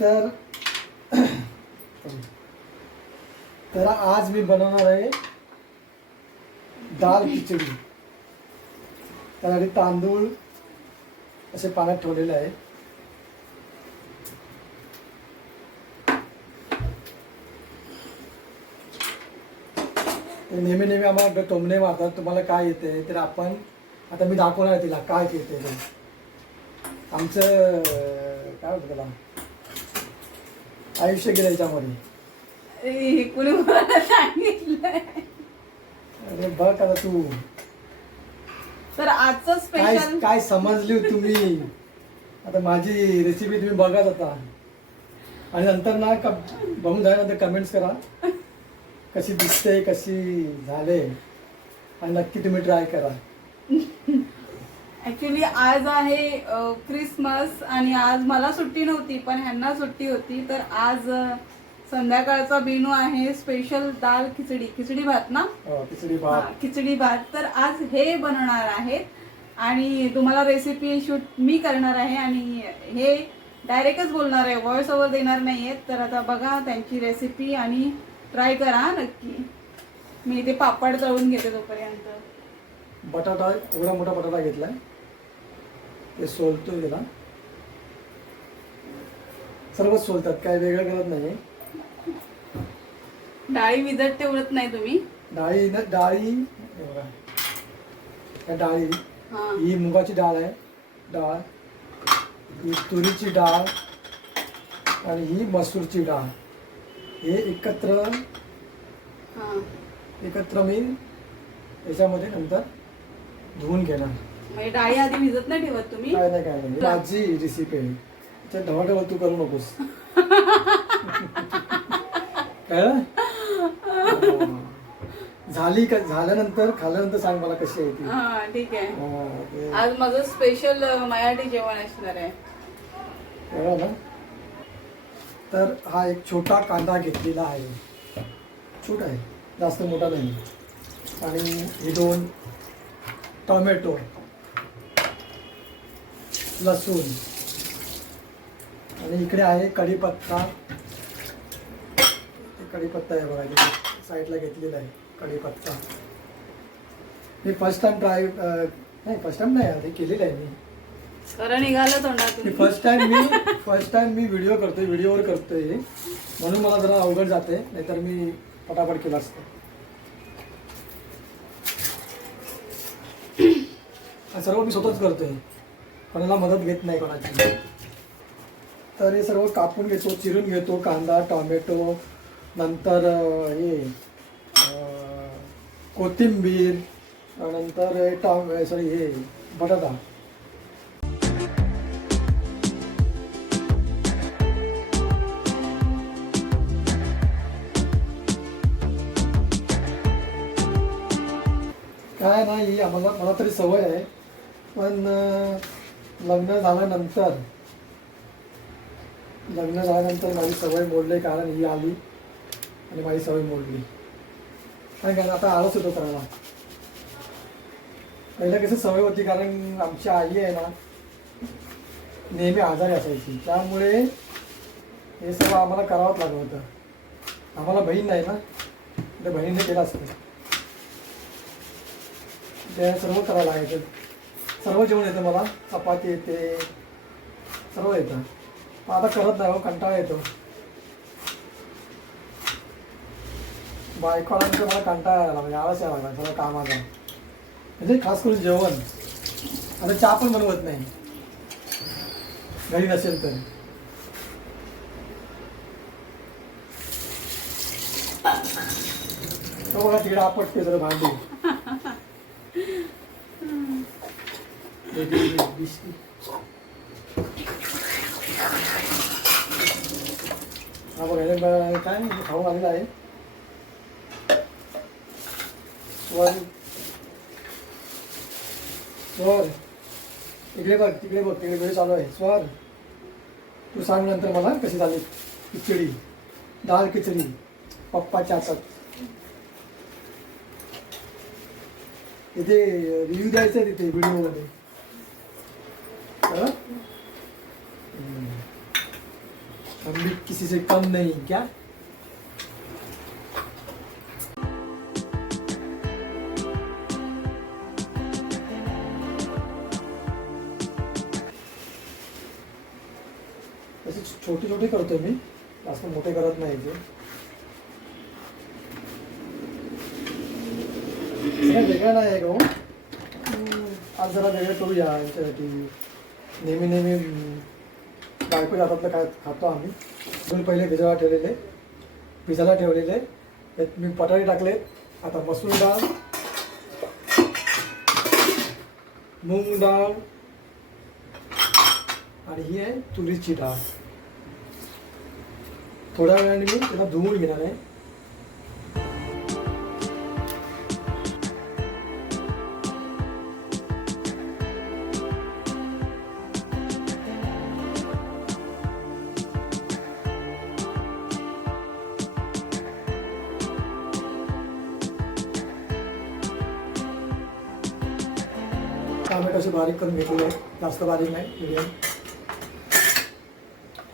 तर तर आज मी बनवणार आहे दाल खिचडी. त्यासाठी तांदूळ असे पाण्यात ठेवलेले आहे. ते नेहमी नेहमी आम्हाला टोमणे मारतात. तुम्हाला काय येते तर आपण आता मी दाखवणार आहे तिला काय येते ते. आमचं काय होतं त्याला? आयुष्य गेलं याच्यामध्ये. कुणी मला सांगितलंय? अरे बघ आता तू. तर आजचं काय स्पेशल काय समजली तुम्ही? आता माझी रेसिपी तुम्ही बघत होता. आणि नंतर ना बघून झाल्यानंतर कमेंट्स करा. कशी दिसते कशी झाले. आणि नक्की तुम्ही ट्राय करा. ऍक्च्युली आज आहे क्रिसमस आणि आज मला सुट्टी नव्हती पण ह्यांना सुट्टी होती. तर आज संध्याकाळचा मेनू आहे स्पेशल दाल खिचडी. खिचडी भात ना? हो, खिचडी भात. खिचडी भात. तर आज हे बनवणार आहेत. आणि तुम्हाला रेसिपी शूट मी करणार आहे आणि हे डायरेक्टच बोलणार आहे. व्हॉइस ओव्हर देणार नाहीये. तर आता बघा त्यांची रेसिपी आणि ट्राय करा नक्की. मी इथे पापड तळून घेते तोपर्यंत. बटाटा एवढा मोठा बटाटा घेतलाय. ते सोलतोय त्याला सर्वच सोलतात काय वेगळं करत नाही डाळी विजत ठेवत नाही तुम्ही? डाळी न डाळी हे बघा. या डाळी हा. ही मुगाची डाळ आहे डाळ ही तुरीची डाळ आणि ही मसूरची डाळ. हे एकत्र हा. एकत्र मी याच्यामध्ये नंतर धुवून घेणार. म्हणजे डाळी आधी भिजत नाही ठेवत तुम्ही? काय नाही काय नाही. माझी रेसिपी आहे. त्या ढवाढवळ तू करू नकोस. कळलं? झाली का झाल्यानंतर खाल्ल्यानंतर सांग मला कशी आहे ती. हा ठीक आहे. हा, ते- आज माझं स्पेशल मराठी जेवण असणार आहे. कळलं ना. तर हा एक छोटा कांदा घेतलेला आहे. छोटा आहे. जास्त मोठा नाही. आणि हे दोन टोमॅटो. लसूण. आणि इकडे आहे कढीपत्ता. कढीपत्ता आहे बघा इथे साईडला घेतलेला आहे कढीपत्ता. मी फर्स्ट टाइम ट्राय नाही फर्स्ट टाइम नाही हे केलेलं आहे मी. खरं निघालं तोंडातून. फर्स्ट टाइम मी फर्स्ट टाइम मी व्हिडिओ करतोय व्हिडिओवर करतोय. म्हणून मला जरा अवघड जाते नाहीतर मी पटापट केलं असतं. हा सर्व मी स्वतःच करतोय. कोणाला मदत घेत नाही कोणाची. तर हे सर्व कापून घेतो चिरून घेतो कांदा टोमॅटो नंतर हे कोथिंबीर नंतर टॉम सॉरी हे बटाटा. काय नाही आम्हाला मला तरी सवय आहे. पण लग्न झाल्यानंतर लग्न झाल्यानंतर माझी सवय मोडली कारण ही आली आणि माझी सवय मोडली. काय काय आता आळस होतो करायला. पहिलं कसं सवय होती कारण आमची आई आहे ना नेहमी आजारी असायची. त्यामुळे हे सर्व आम्हाला करावंच लागलं होतं. आम्हाला बहीण नाही ना तर बहिणीने केलं असतं. ते सर्व करायला लागायचं. सर्व जेवण येतं मला. चपाती येते. सर्व येतं. पण आता करत नाही हो कंटाळा येतो. बायकोळांचं मला कंटाळा यायला म्हणजे आळस यायला लागला सगळं कामाचा. म्हणजे खास करून जेवण. आता चहा पण बनवत नाही. घरी नसेल तर. बघा तिकडे आपटते जरा भांडी. हा बघा हे काय नाही, खाऊन आलेला आहे स्वर इकडे बघ तिकडे बघ तिकडे वेळ चालू आहे स्वर तू सांग नंतर मला कशी झाली खिचडी दाल खिचडी पप्पाच्या हातात इथे रिव्ह्यू द्यायचा आहे तिथे व्हिडिओमध्ये हम भी किसी से कम नहीं क्या असे छोटे छोटे करतोय मी. जास्त मोठे करत नाही ते. वेगळं नाही आहे का हो? आज जरा वेगळं करूया यांच्यासाठी. नेहमी नेहमी बायकोच्या हातातलं काय खातो आम्ही. दोन पहिले भिजायला ठेवलेले भिजायला ठेवलेले. त्यात मी बटाटे टाकले आता मसूर डाळ मूग डाळ आणि ही आहे तुरीची डाळ. थोड्या वेळाने मी त्याला धुवून घेणार आहे. असे बारीक करून घेतलेले आहे जास्त बारीक नाही मिडियम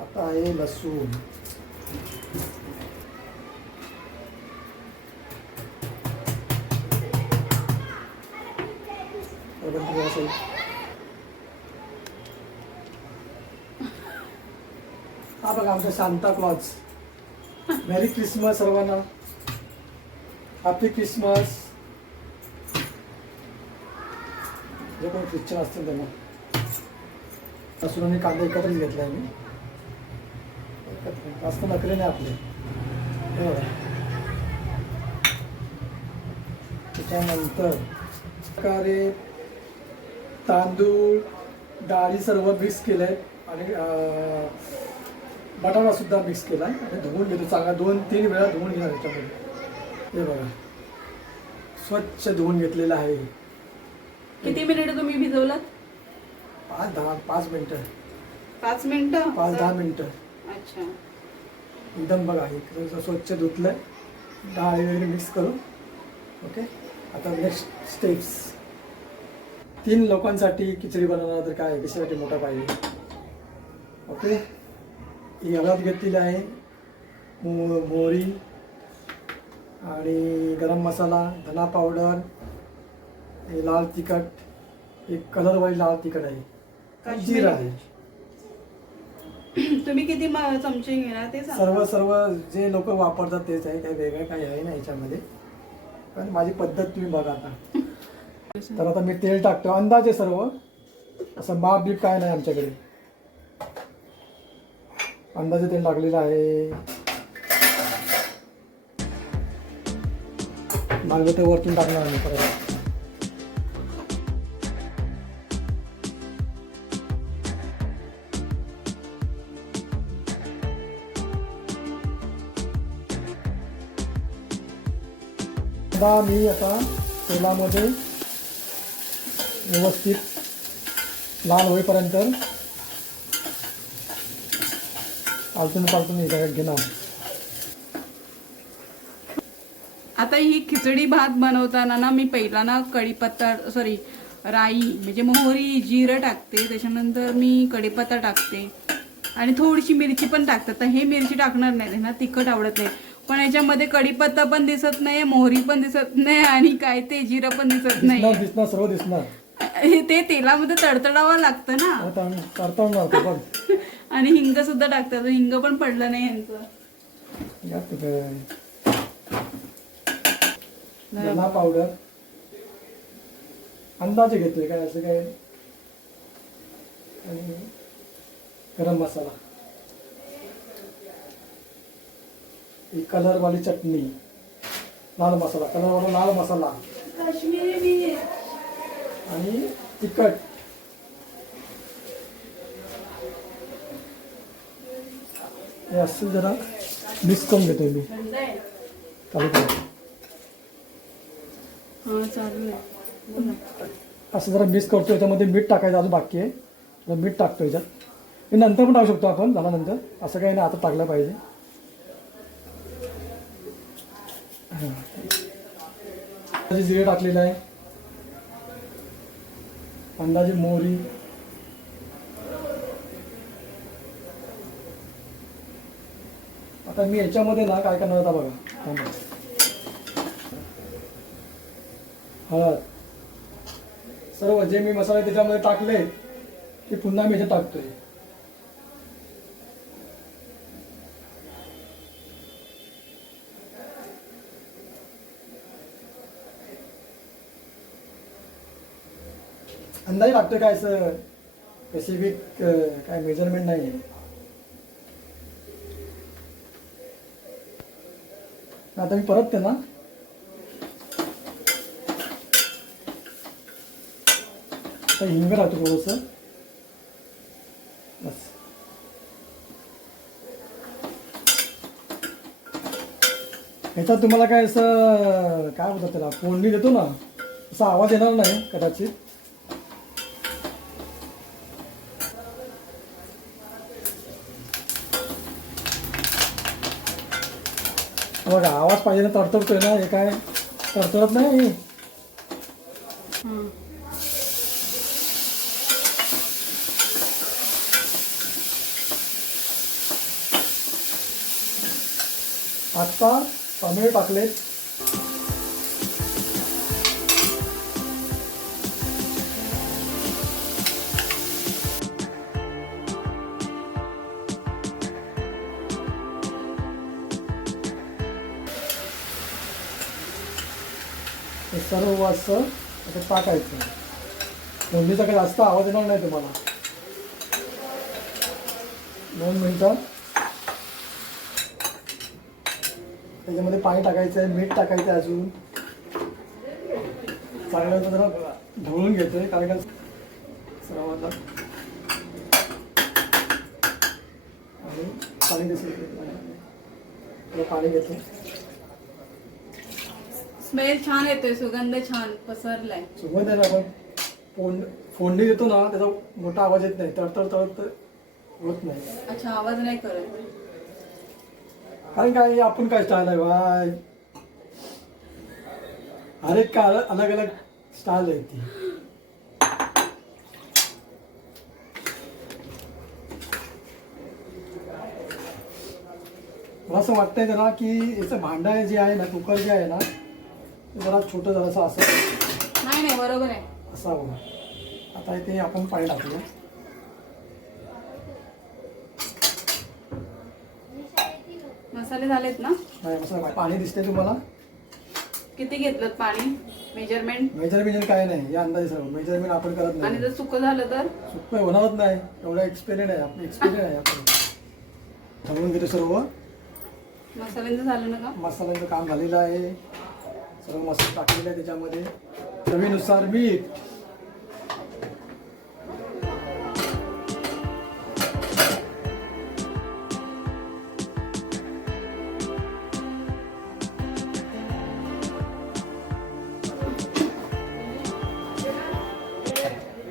आता आहे लसूण? हा बघा आमचा सांता क्लॉज मेरी क्रिसमस सर्वांना हॅपी क्रिसमस जे कोणी ख्रिश्चन असतील त्यांना लसूण आणि कांदा एकत्रच घेतलाय मी एकत्र. जास्त नकले नाही आपले. हे बघा. त्याच्यानंतर प्रकारे तांदूळ डाळी सर्व मिक्स केलंय. आणि बटाटासुद्धा बटाटा सुद्धा मिक्स आणि धुवून घेतो. चांगला दोन तीन वेळा धुवून घेणार त्याच्यामध्ये हे बघा. स्वच्छ धुवून घेतलेलं आहे. किती मिनिट तुम्ही भिजवलात? पाच दहा पाच मिनटं. पाच मिनिटं? पाच दहा मिनटं. अच्छा. एकदम बघा हे स्वच्छ धुतलंय डाळ वगैरे मिक्स करून ओके आता नेक्स्ट स्टेप्स तीन लोकांसाठी खिचडी बनवणार तर काय कशासाठी मोठा पाहिजे ओके ही हळद घेतलेली आहे. मो मोहरी आणि गरम मसाला धना पावडर हे लाल तिखट एक कलरवाली लाल तिखट आहे. जिरा आहे. तुम्ही किती म- चमचे घेणार ते सांगा. सर्व सर्व जे लोक वापरतात तेच आहे काही वेगळं काही आहे ना याच्यामध्ये. पण माझी पद्धत तुम्ही बघा आता. तर आता मी तेल टाकतो अंदाजे सर्व. असं माप बीप काय नाही आमच्याकडे. अंदाजे तेल टाकलेलं आहे. लागलं तर वरतून टाकणार आम्ही परत. कांदा मी आता तेलामध्ये व्यवस्थित लाल होईपर्यंत आलटून पालतून घेणार. आता ही खिचडी भात बनवताना ना मी पहिला ना कढीपत्ता सॉरी राई म्हणजे मोहरी जिरं टाकते. त्याच्यानंतर मी कढीपत्ता टाकते. आणि थोडीशी मिरची पण टाकते. तर हे मिरची टाकणार नाही ना तिखट आवडत नाही. पण याच्यामध्ये कढीपत्ता पण दिसत नाही मोहरी पण दिसत नाही आणि काय ते जिरं पण दिसत नाही दिसणार सर्व दिसणार. हे ते तेलामध्ये तडतडावं लागतं ना. आता आम्ही करताना होतो बघ. आणि हिंग सुद्धा टाकतात हिंग पण पडलं नाही यांचं. धना पावडर अंदाजे घेतोय काय असं काय? आणि गरम मसाला. ही कलरवाली चटणी लाल मसाला कलरवाला लाल मसाला आणि तिखट हे असं जरा मिक्स करून घेतोय मी. असं जरा मिक्स करतो याच्यामध्ये मीठ टाकायचं अजून बाकी आहे मीठ टाकतो याच्यात हे नंतर पण टाकू शकतो आपण झाल्यानंतर असं काही नाही आता टाकलं पाहिजे हां. अंदाजे जिरे टाकलेलं आहे. अंदाजे मोहरी. आता मी याच्यामध्ये ना काय करणार आता बघा. हळद. सर्व जे मी मसाले त्याच्यामध्ये टाकले ते पुन्हा मी याच्यात टाकतोय. अंदाजे लागतोय काय असं? स्पेसिफिक काय मेजरमेंट नाही आहे. आता मी परत ते ना हिंग राहतो थोडंसं. बस. ह्याच्यात तुम्हाला काय असं काय बोलतात त्याला? फोडणी देतो ना. असा आवाज येणार नाही कदाचित. बघा आवाज पाहिजे ना तडतडतोय ना हे काय तडतडत नाही हं. आत्ता टाकलेत हे असं असं टाकायचं फोडणीचा काही जास्त आवाज येणार नाही तुम्हाला. दोन मिनटं. त्याच्यामध्ये पाणी टाकायचं आहे मीठ टाकायचं आहे अजून. चांगलं जरा ढवळून घेतोय कारण का सर्वांना. आणि पाणी दिसेल. पाणी घेतो स्मेल छान येतोय सुगंध छान पसरलाय. सुगंध आहे ना आपण फोड फोडणी देतो ना त्याचा मोठा आवाज येत नाही. तडतड तडत होत नाही. अच्छा आवाज नाही करत. कारण काय आपण काय स्टाईल आहे? भाई हर एक का अलग अलग स्टाईल आहे ती. मला असं वाटतंय जरा की याचं भांडं जे आहे ना कुकर जे आहे ना जरा छोटं जरासं असं. नाही नाही बरोबर आहे. असावं आता इथे आपण पाणी टाकूया. मसाले झालेत ना? नाही असं पाणी दिसते तुम्हाला? किती घेतलं पाणी? मेजरमेंट मेजरमेंट काय नाही. या अंदाजे सर्व. मेजरमेंट आपण करत आणि नाही. जर सुकं झालं तर? सुख होणारच नाही. एवढा एक्सपिरियन्स आहे. आपण एक्सपिरियन्स आहे. आपण थांबून घेतो सर्व. मसाल्यांचं झालं ना का मसाल्यांचं काम झालेलं आहे. सर्व मसाला टाकलेला आहे त्याच्यामध्ये. चवीनुसार मीठ.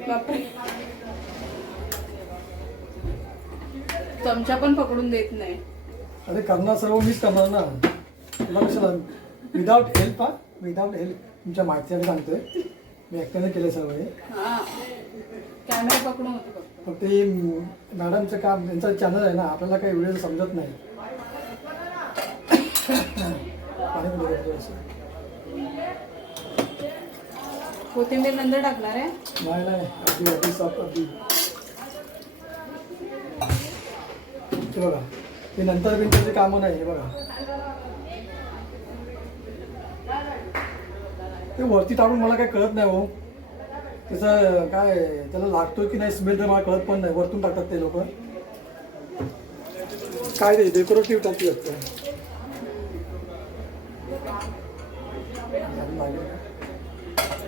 बापरे. चमचा पण पकडून देत नाही. अरे करणार सर्व मीच करणार ना. तुला कशाला? विदाउट हेल्प हा? विदाउट हेल्प तुमच्या माहितीसाठी सांगतोय. मी एकट्याने केलं सर्व हे. कॅमेरा पकडून होते फक्त. फक्त हे मॅडमचं काम त्यांचं चॅनल आहे ना आपल्याला काही व्हिडिओ समजत नाही. पाणी थोडंसं? कोथिंबीर नंतर टाकणार आहे. नाही नाही. अगदी अगदी अगदी. हे बघा. ते नंतर बिंतरचे कामं नाही हे बघा. ते वरती टाकून मला काही कळत नाही हो. त्याचं काय त्याला लागतो की नाही स्मेल तर मला कळत पण नाही. वरतून टाकतात ते लोक. काय ते डेकोरेटिव्ह टाकी असतं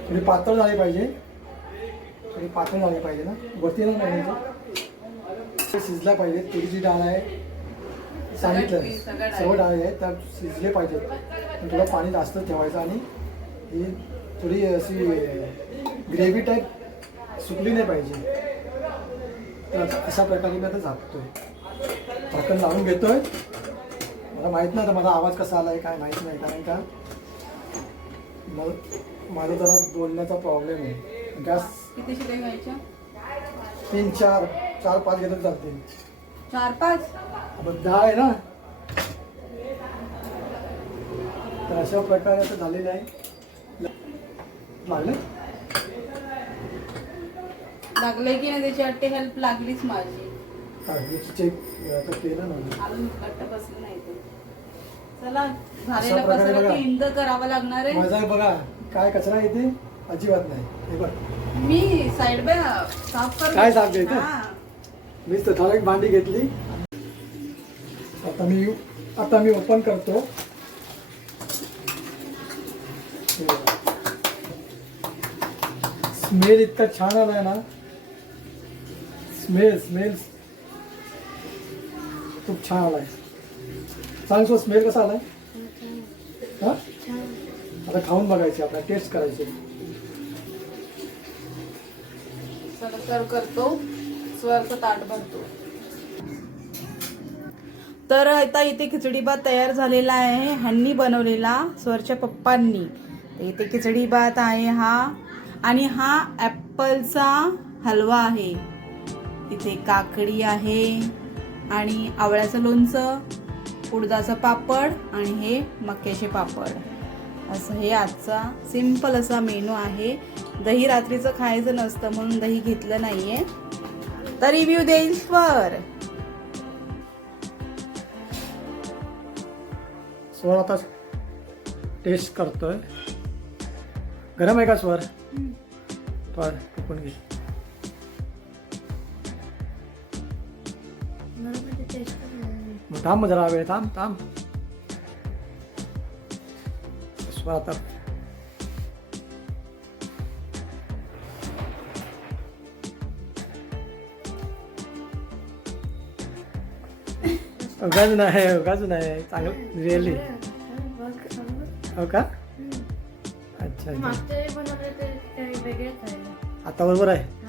थोडी पातळ झाली पाहिजे. आणि पातळ झाली पाहिजे ना? वरती ना नाही शिजला पाहिजे. तुरीची डाळ आहे. सांगितलं. सर्व डाळ आहेत त्या शिजले पाहिजेत. पण थोडं पाणी जास्त ठेवायचं आणि ही थोडी अशी ग्रेव्ही टाईप सुकली नाही पाहिजे. तर अशा प्रकारे मी आता झाकतोय. झाकण लावून घेतोय. मला माहीत नाही आता माझा आवाज कसा आलाय काय माहीत नाही कारण का मला माझा जरा बोलण्याचा प्रॉब्लेम आहे. गॅस किती शिट्या घ्यायच्या? तीन चार चार पाच घेतच चालतील. चार पाच? आपण डाळ आहे ना? तर अशा प्रकारे आता झालेलं आहे लागले लागले की नाही त्याची वाटते? हेल्प लागलीच माझी. काढणीची चेक आता केलं ना अजून घट्ट बसलं नाही ते चला अशा झालेलं प्रकारे पसरं बघा. ते इंद करावं लागणार आहे. माझा बघा काय कचरा येते अजिबात नाही. हे बघ. मी साईड बाय साफ कर काय साफ केलं? हा. मी ठराविक भांडी घेतली. आता मी आता मी ओपन करतो. स्मेल इतका छान आलाय ना. Smell smell. खूप छान आलाय. सांग सो स्मेल कसा आलाय? हा? आता खाऊन बघायचे आपल्याला टेस्ट करायचे. सर्व करतो. स्वरचं ताट भरतो. तर आता इथे खिचडी भात तयार झालेला आहे. ह्यांनी बनवलेला स्वरच्या पप्पांनी. इथे खिचडी भात आहे हा. आणि हा ॲपलचा हलवा आहे. इथे काकडी आहे आणि आवळ्याचं लोणचं उडदाचं पापड आणि हे मक्याचे पापड. असं हे आजचा सिंपल असा मेनू आहे. दही रात्रीचं खायचं नसतं म्हणून दही घेतलं नाही आहे तर रिव्ह्यू देईल स्वर स्वर आता टेस्ट करतोय. गरम आहे का स्वर? पण कुकून घे. मग थांब जरा वेळ थांब थांब. स्वर आता. उगाच नाही उगाच नाही. चांगलं रिअली हो का? अच्छा काही आता बरोबर आहे.